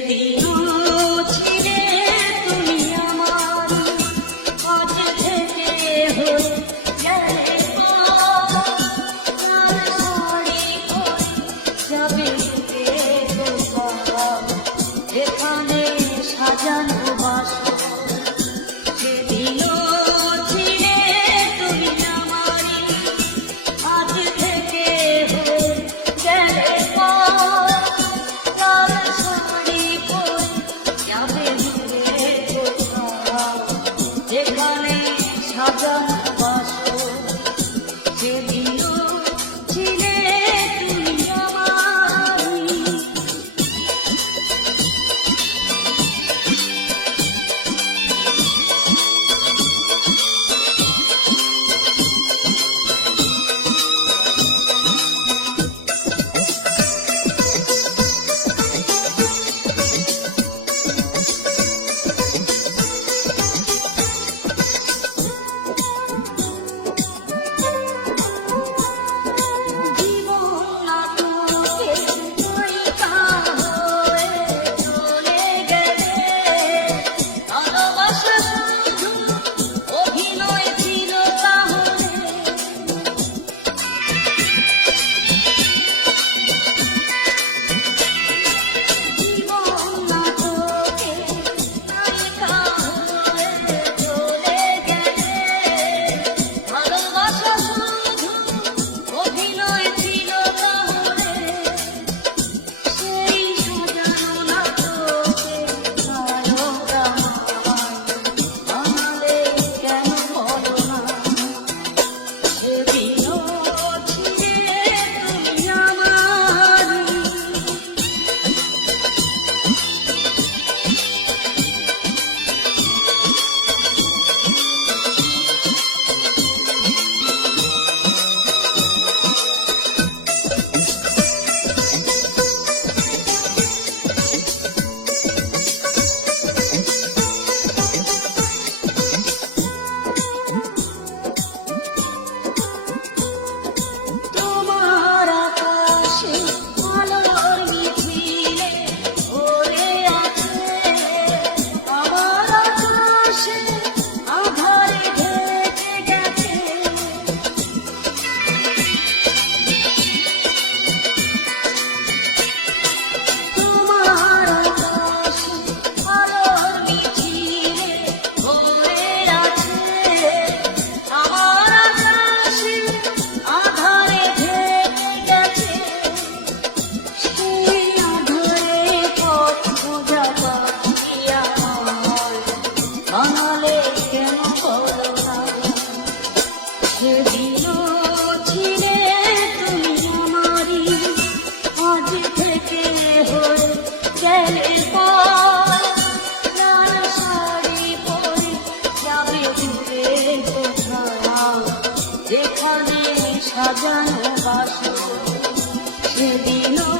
সেদিনও ছিলে তুমি আমার, আজ থেকে হয়ে গেলে যাবে যেখানে সাজানো বাসর। সেদিনও ছিলে তুমি আমারই, আজ থেকে হয়ে গেলে যেখানে সাজানো বাসর। সেদিনও ছিলে তুমি আমারই। সেদিনও ছিলে তুমি আমারই, আজ থেকে হয়ে গেলে লাল শাড়ি পরে যাবে ঘুরে কোথাও, যেখানে সাজানো বাসর। সেদিনও